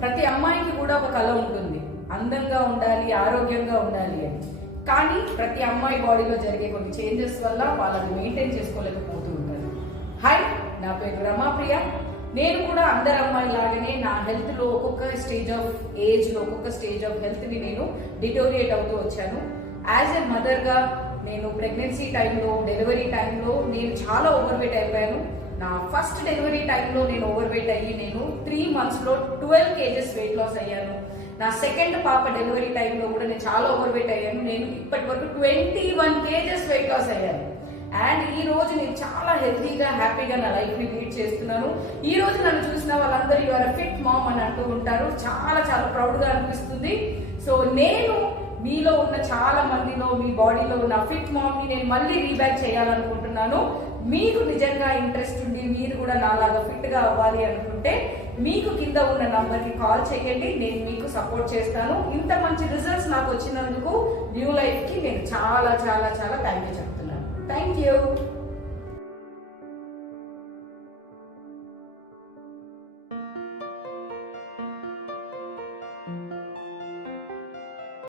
ప్రతి అమ్మాయికి కూడా ఒక కళ ఉంటుంది, అందంగా ఉండాలి, ఆరోగ్యంగా ఉండాలి అని. కానీ ప్రతి అమ్మాయి బాడీలో జరిగే కొన్ని చేంజెస్ వల్ల వాళ్ళని మెయింటైన్ చేసుకోలేకపోతూ ఉంటారు. హాయ్, నా పేరు రమాప్రియ. నేను కూడా అందరు అమ్మాయి లాగానే నా హెల్త్లో ఒక్కొక్క స్టేజ్ ఆఫ్ ఏజ్లో ఒక్కొక్క స్టేజ్ ఆఫ్ హెల్త్ని నేను డిటోరియేట్ అవుతూ వచ్చాను. యాజ్ ఎ మదర్గా నేను ప్రెగ్నెన్సీ టైంలో, డెలివరీ టైంలో నేను చాలా ఓవర్ వెయిట్ అయిపోయాను. నా ఫస్ట్ డెలివరీ టైంలో నేను ఓవర్ వెయిట్ అయ్యి నేను 3 monthsలో 12 kgs వెయిట్ లాస్ అయ్యాను. నా సెకండ్ పాప డెలివరీ టైంలో కూడా నేను చాలా ఓవర్ వెయిట్ అయ్యాను. నేను ఇప్పటి వరకు 21 kgs వెయిట్ లాస్ అయ్యాను. అండ్ ఈ రోజు నేను చాలా హెల్తీగా, హ్యాపీగా నా లైఫ్ని లీడ్ చేస్తున్నాను. ఈ రోజు నన్ను చూసిన వాళ్ళందరూ యు ఆర్ ఫిట్ మామ్ అని అంటూ ఉంటారు. చాలా చాలా ప్రౌడ్గా అనిపిస్తుంది. సో నేను మీలో ఉన్న చాలా మందిలో, మీ బాడీలో ఉన్న ఫిట్ మామ్ని నేను మళ్ళీ రీబ్యాక్ చేయాలనుకుంటున్నాను. మీకు నిజంగా ఇంట్రెస్ట్ ఉండి మీరు కూడా నాలాగా ఫిట్గా అవ్వాలి అనుకుంటే మీకు కింద ఉన్న నంబర్కి కాల్ చేయండి, నేను మీకు సపోర్ట్ చేస్తాను. ఇంత మంచి రిజల్ట్స్ నాకు వచ్చినందుకు న్యూ లైఫ్కి నేను చాలా చాలా చాలా థ్యాంక్ యూ చెప్తున్నాను. Thank you.